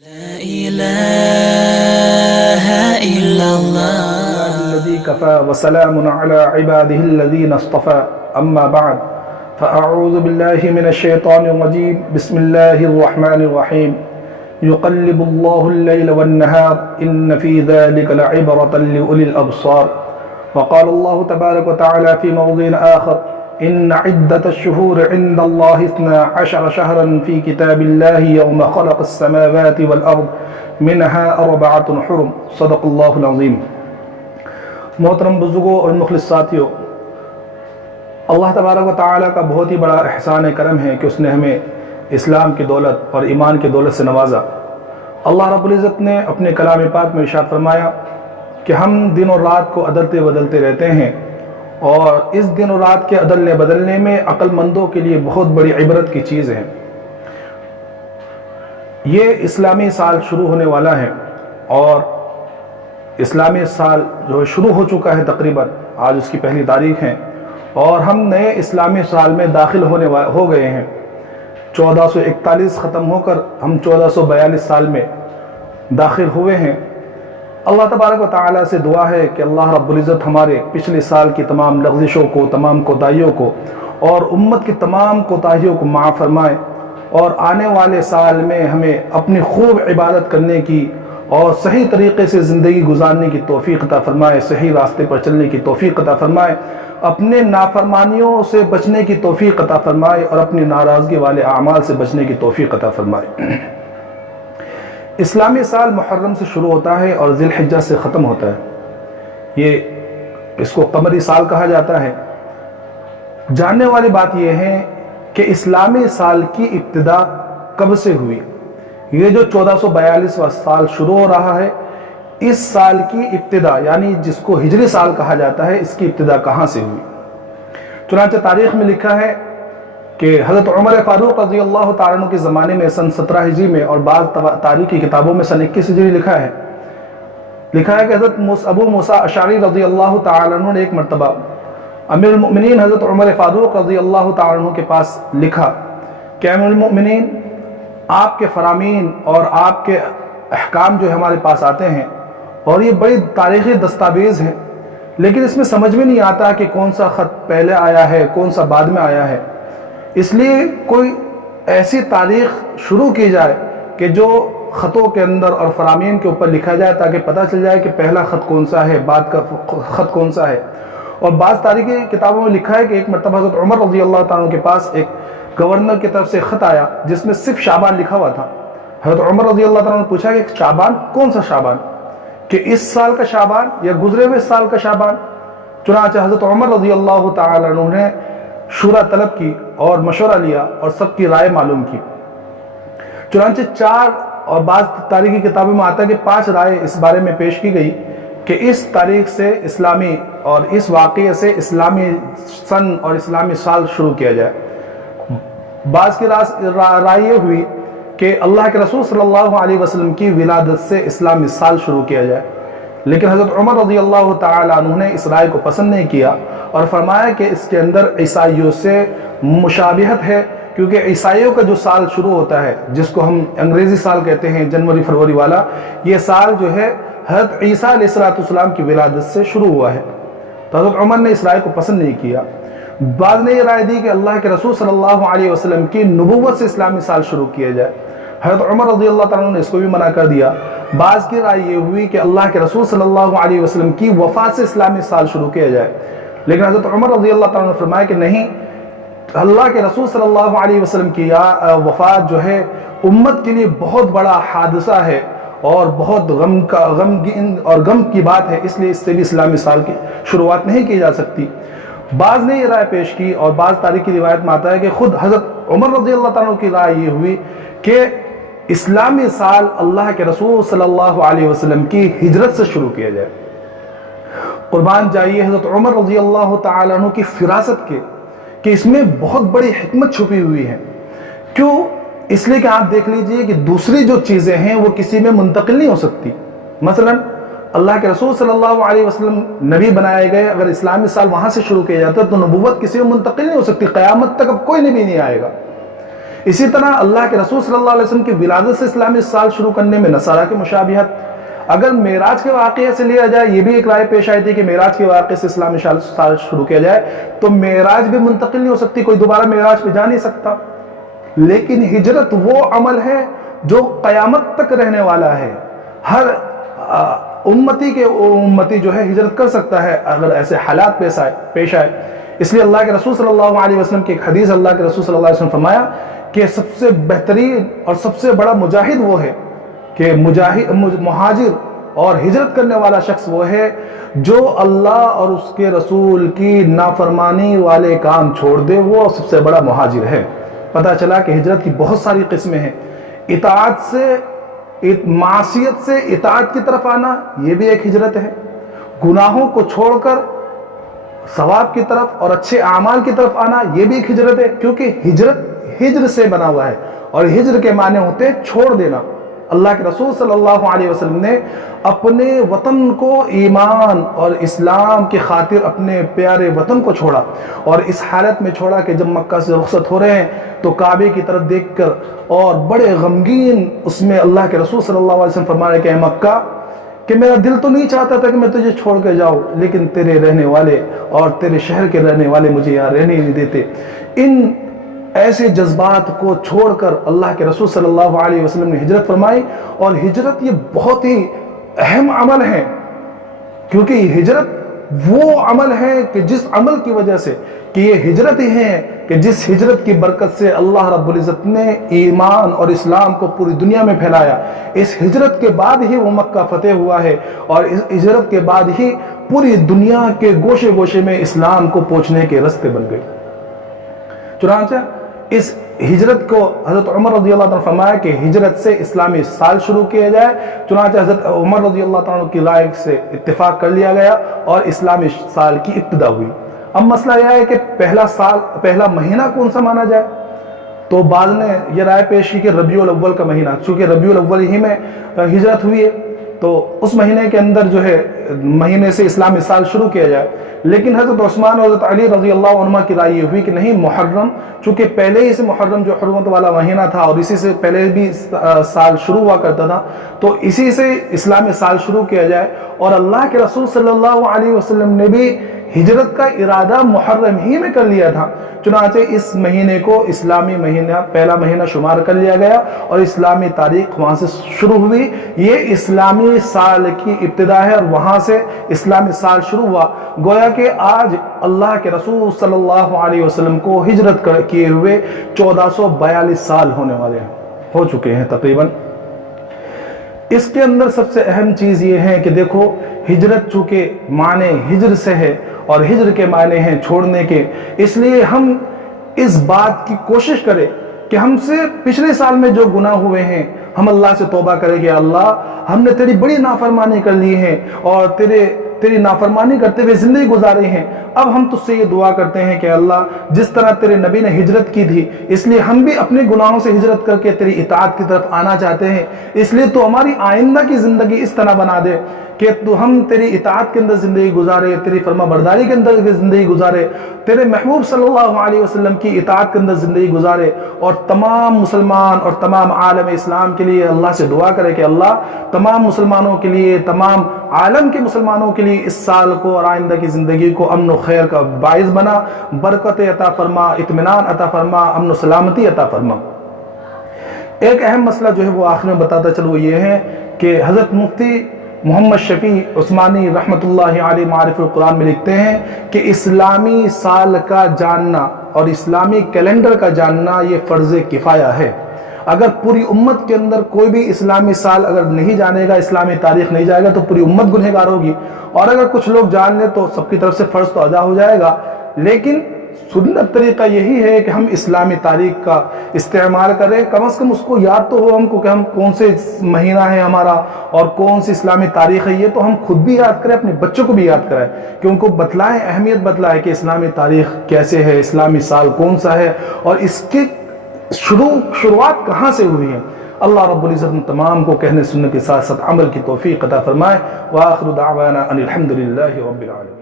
لا إله إلا الله الذي كفى وسلام على عباده الذين اصطفى أما بعد فأعوذ بالله من الشيطان الرجيم بسم الله الرحمن الرحيم يقلب الله الليل والنهار إن في ذلك لعبرة لأولي الأبصار وقال الله تبارك وتعالى في موضع آخر إن عدة الشهور عند الله 12 شهرا في كتاب الله يوم خلق السماوات والأرض منها 4 حرم صدق الله العظيم۔ محترم بزرگوں اور مخلص ساتھیوں، اللہ تبارک و تعالیٰ کا بہت ہی بڑا احسان کرم ہے کہ اس نے ہمیں اسلام کی دولت اور ایمان کی دولت سے نوازا۔ اللہ رب العزت نے اپنے کلام پاک میں ارشاد فرمایا کہ ہم دن اور رات کو عدلتے بدلتے رہتے ہیں، اور اس دن اور رات کے عدلنے بدلنے میں عقل مندوں کے لیے بہت بڑی عبرت کی چیز ہے۔ یہ اسلامی سال شروع ہونے والا ہے، اور اسلامی سال جو شروع ہو چکا ہے، تقریباً آج اس کی پہلی تاریخ ہے، اور ہم نئے اسلامی سال میں داخل ہو گئے ہیں۔ 1441 ختم ہو کر ہم 1442 سال میں داخل ہوئے ہیں۔ اللہ تبارک و تعالیٰ سے دعا ہے کہ اللہ رب العزت ہمارے پچھلے سال کی تمام لغزشوں کو، تمام کوتاہیوں کو اور امت کی تمام کوتاہیوں کو معاف فرمائے، اور آنے والے سال میں ہمیں اپنی خوب عبادت کرنے کی اور صحیح طریقے سے زندگی گزارنے کی توفیق عطا فرمائے، صحیح راستے پر چلنے کی توفیق عطا فرمائے، اپنے نافرمانیوں سے بچنے کی توفیق عطا فرمائے، اور اپنی ناراضگی والے اعمال سے بچنے کی توفیق عطا فرمائے۔ اسلامی سال محرم سے شروع ہوتا ہے اور ذی الحجہ سے ختم ہوتا ہے۔ اس کو قمری سال کہا جاتا ہے۔ جاننے والی بات یہ ہے کہ اسلامی سال کی ابتدا کب سے ہوئی؟ یہ جو 1442واں سال شروع ہو رہا ہے، اس سال کی ابتدا یعنی جس کو ہجری سال کہا جاتا ہے، اس کی ابتدا کہاں سے ہوئی؟ چنانچہ تاریخ میں لکھا ہے کہ حضرت عمر فاروق رضی اللہ تعالیٰ عنہ کے زمانے میں سن 17 ہجری میں، اور بعض تاریخی کتابوں میں سن 21 ہجری لکھا ہے کہ حضرت ابو موسیٰ اشعری رضی اللہ تعالیٰ عنہ نے ایک مرتبہ امیر المؤمنین حضرت عمر فاروق رضی اللہ تعالیٰ عنہ کے پاس لکھا کہ امیر المؤمنین، آپ کے فرامین اور آپ کے احکام جو ہمارے پاس آتے ہیں، اور یہ بڑی تاریخی دستاویز ہے، لیکن اس میں سمجھ میں نہیں آتا کہ کون سا خط پہلے آیا ہے، کون سا بعد میں آیا ہے۔ اس لیے کوئی ایسی تاریخ شروع کی جائے کہ جو خطوں کے اندر اور فرامین کے اوپر لکھا جائے، تاکہ پتہ چل جائے کہ پہلا خط کون سا ہے، بعد کا خط کون سا ہے۔ اور بعض تاریخی کتابوں میں لکھا ہے کہ ایک مرتبہ حضرت عمر رضی اللہ تعالیٰ کے پاس ایک گورنر کی طرف سے خط آیا جس میں صرف شعبان لکھا ہوا تھا۔ حضرت عمر رضی اللہ تعالیٰ نے پوچھا کہ شعبان کون سا شعبان، کہ اس سال کا شعبان یا گزرے ہوئے سال کا شعبان؟ چنانچہ حضرت عمر رضی اللہ تعالیٰ عنہ نے شورا طلب کی اور مشورہ لیا اور سب کی رائے معلوم کی۔ چنانچہ 4 اور بعض تاریخی کتابوں میں آتا ہے کہ 5 رائے اس بارے میں پیش کی گئی کہ اس تاریخ سے اسلامی اور اس واقعے سے اسلامی سن اور اسلامی سال شروع کیا جائے۔ بعض کی رائے یہ ہوئی کہ اللہ کے رسول صلی اللہ علیہ وسلم کی ولادت سے اسلامی سال شروع کیا جائے، لیکن حضرت عمر رضی اللہ تعالیٰ عنہ نے اس رائے کو پسند نہیں کیا اور فرمایا کہ اس کے اندر عیسائیوں سے مشابہت ہے، کیونکہ عیسائیوں کا جو سال شروع ہوتا ہے، جس کو ہم انگریزی سال کہتے ہیں، جنوری فروری والا، یہ سال جو ہے حضرت عیسیٰ علیہ السلام کی ولادت سے شروع ہوا ہے۔ تو حضرت عمر نے اس رائے کو پسند نہیں کیا۔ بعض نے یہ رائے دی کہ اللہ کے رسول صلی اللہ علیہ وسلم کی نبوت سے اسلامی سال شروع کیا جائے۔ حضرت عمر رضی اللہ تعالیٰ نے اس کو بھی منع کر دیا۔ بعض کی رائے یہ ہوئی کہ اللہ کے رسول صلی اللہ علیہ وسلم کی وفات سے اسلامی سال شروع کیا جائے، لیکن حضرت عمر رضی اللہ تعالیٰ نے فرمایا کہ نہیں، اللہ کے رسول صلی اللہ علیہ وسلم کی وفات جو ہے امت کے لیے بہت بڑا حادثہ ہے اور بہت غمگین اور غم کی بات ہے، اس لیے اس سے بھی اسلامی سال کی شروعات نہیں کی جا سکتی۔ بعض نے یہ رائے پیش کی، اور بعض تاریخی روایت میں آتا ہے کہ خود حضرت عمر رضی اللہ تعالیٰ کی رائے یہ ہوئی کہ اسلامی سال اللہ کے رسول صلی اللہ علیہ وسلم کی ہجرت سے شروع کیا جائے۔ قربان جائیے حضرت عمر رضی اللہ تعالیٰ عنہ کی فراست کے کہ اس میں بہت بڑی حکمت چھپی ہوئی ہے۔ کیوں؟ اس لیے کہ آپ دیکھ لیجئے کہ دوسری جو چیزیں ہیں وہ کسی میں منتقل نہیں ہو سکتی۔ مثلا اللہ کے رسول صلی اللہ علیہ وسلم نبی بنائے گئے، اگر اسلامی سال وہاں سے شروع کیا جاتا تو نبوت کسی میں منتقل نہیں ہو سکتی، قیامت تک اب کوئی نبی نہیں آئے گا۔ اسی طرح اللہ کے رسول صلی اللہ علیہ وسلم کی ولادت سے اسلامی سال شروع کرنے میں نصارہ کی مشابہت. اگر معراج کے واقعے سے لیا جائے، یہ بھی ایک رائے پیش آئی تھی کہ معراج کے واقعے سے اسلامی سال شروع کیا جائے، تو معراج بھی منتقل نہیں ہو سکتی، کوئی دوبارہ معراج پہ جا نہیں سکتا. لیکن ہجرت وہ عمل ہے جو قیامت تک رہنے والا ہے. ہر امتی جو ہے ہجرت کر سکتا ہے اگر ایسے حالات پیش آئے. اس لیے اللہ کے رسول صلی اللہ علیہ وسلم کی ایک حدیث، اللہ کے رسول صلی اللہ علیہ وسلم فرمایا کہ سب سے بہترین اور سب سے بڑا مجاہد وہ ہے کہ مہاجر اور ہجرت کرنے والا شخص وہ ہے جو اللہ اور اس کے رسول کی نافرمانی والے کام چھوڑ دے، وہ سب سے بڑا مہاجر ہے. پتہ چلا کہ ہجرت کی بہت ساری قسمیں ہیں. اطاعت سے، معصیت سے اطاعت کی طرف آنا، یہ بھی ایک ہجرت ہے. گناہوں کو چھوڑ کر ثواب کی طرف اور اچھے اعمال کی طرف آنا، یہ بھی ایک ہجرت ہے، کیونکہ ہجر سے بنا ہوا ہے، اور ہجر کے معنی ہوتے ہیں چھوڑ دینا. اللہ کے رسول صلی اللہ علیہ وسلم نے اپنے وطن کو ایمان اور اسلام کی خاطر اپنے پیارے وطن کو چھوڑا، اور اس حالت میں چھوڑا کہ جب مکہ سے رخصت ہو رہے ہیں تو کعبے کی طرف دیکھ کر اور بڑے غمگین اس میں اللہ کے رسول صلی اللہ علیہ وسلم فرما رہے کہ اے مکہ، کہ میرا دل تو نہیں چاہتا تھا کہ میں تجھے چھوڑ کے جاؤں، لیکن تیرے رہنے والے اور تیرے شہر کے رہنے والے مجھے یہاں رہنے نہیں دیتے. ان ایسے جذبات کو چھوڑ کر اللہ کے رسول صلی اللہ علیہ وسلم نے ہجرت فرمائی. اور ہجرت یہ بہت ہی اہم عمل ہے، کیونکہ یہ ہجرت وہ عمل ہے کہ جس عمل کی وجہ سے، کہ یہ ہجرت ہی ہے کہ جس ہجرت کی برکت سے اللہ رب العزت نے ایمان اور اسلام کو پوری دنیا میں پھیلایا. اس ہجرت کے بعد ہی وہ مکہ فتح ہوا ہے، اور اس ہجرت کے بعد ہی پوری دنیا کے گوشے گوشے میں اسلام کو پہنچنے کے راستے بن گئے. چنانچہ اس ہجرت کو حضرت عمر رضی اللہ عنہ نے فرمایا کہ ہجرت سے اسلامی سال شروع کیا جائے. چنانچہ حضرت عمر رضی اللہ عنہ کی رائے سے اتفاق کر لیا گیا اور اسلامی سال کی ابتدا ہوئی. اب مسئلہ یہ ہے کہ پہلا مہینہ کون سا مانا جائے. تو بعض نے یہ رائے پیش کی کہ ربیع الاول کا مہینہ، چونکہ ربیع الاول ہی میں ہجرت ہوئی ہے تو اس مہینے کے اندر جو ہے مہینے سے اسلامی سال شروع کیا جائے. لیکن حضرت عثمان اور حضرت علی رضی اللہ عنہ کی رائے یہ ہوئی کہ نہیں، محرم، چونکہ پہلے ہی سے محرم جو حرمت والا مہینہ تھا اور اسی سے پہلے بھی سال شروع ہوا کرتا تھا، تو اسی سے اسلامی سال شروع کیا جائے. اور اللہ کے رسول صلی اللہ علیہ وسلم نے بھی ہجرت کا ارادہ محرم ہی میں کر لیا تھا. چنانچہ اس مہینے کو اسلامی مہینہ، پہلا مہینہ شمار کر لیا گیا اور اسلامی تاریخ وہاں سے شروع ہوئی. یہ اسلامی سال کی ابتدا ہے اور وہاں سے اسلامی سال شروع ہوا. گویا کہ آج اللہ کے رسول صلی اللہ علیہ وسلم کو ہجرت کیے ہوئے 1442 سال ہونے والے ہیں، ہو چکے ہیں تقریباً. اس کے اندر سب سے اہم چیز یہ ہے کہ دیکھو، ہجرت چونکہ معنی ہجر سے ہے اور ہجر کے معنی ہیں چھوڑنے کے، اس لیے ہم اس بات کی کوشش کریں کہ ہم سے پچھلے سال میں جو گناہ ہوئے ہیں ہم اللہ سے توبہ کریں کہ اللہ، ہم نے تیری بڑی نافرمانی کر لی ہے اور تیری نافرمانی کرتے ہوئے زندگی گزاری ہیں. اب ہم تجھ سے یہ دعا کرتے ہیں کہ اللہ، جس طرح تیرے نبی نے ہجرت کی تھی، اس لیے ہم بھی اپنے گناہوں سے ہجرت کر کے تیری اطاعت کی طرف آنا چاہتے ہیں. اس لیے تو ہماری آئندہ کی زندگی اس طرح بنا دے کہ ہم تیری اطاعت کے اندر زندگی گزارے، تیری فرما برداری کے اندر زندگی گزارے، تیرے محبوب صلی اللہ علیہ وسلم کی اطاعت کے اندر زندگی گزارے. اور تمام مسلمان اور تمام عالم اسلام کے لیے اللہ سے دعا کرے کہ اللہ، تمام مسلمانوں کے لیے، تمام عالم کے مسلمانوں کے لیے اس سال کو اور آئندہ کی زندگی کو امن و خیر کا باعث بنا، برکت عطا فرما، اطمینان عطا فرما، امن و سلامتی عطا فرما. ایک اہم مسئلہ جو ہے وہ آخر میں بتاتا چلو یہ ہے کہ حضرت مفتی محمد شفیع عثمانی رحمۃ اللہ علیہ معارف القرآن میں لکھتے ہیں کہ اسلامی سال کا جاننا اور اسلامی کیلنڈر کا جاننا یہ فرض کفایہ ہے. اگر پوری امت کے اندر کوئی بھی اسلامی سال اگر نہیں جانے گا، اسلامی تاریخ نہیں جائے گا، تو پوری امت گنہگار ہوگی. اور اگر کچھ لوگ جان لیں تو سب کی طرف سے فرض تو ادا ہو جائے گا. لیکن سنت طریقہ یہی ہے کہ ہم اسلامی تاریخ کا استعمال کریں، کم از کم اس کو یاد تو ہو ہم کو کہ ہم کون سے مہینہ ہے ہمارا اور کون سی اسلامی تاریخ ہے. یہ تو ہم خود بھی یاد کریں، اپنے بچوں کو بھی یاد کرائیں، کہ ان کو بتلائیں، اہمیت بتلائیں کہ اسلامی تاریخ کیسے ہے، اسلامی سال کون سا ہے اور اس کی شروعات کہاں سے ہوئی ہے. اللہ رب العزت تمام کو کہنے سننے کے ساتھ ساتھ عمل کی توفیق عطا فرمائے. وآخر دعوانا ان الحمد للہ رب العالمین.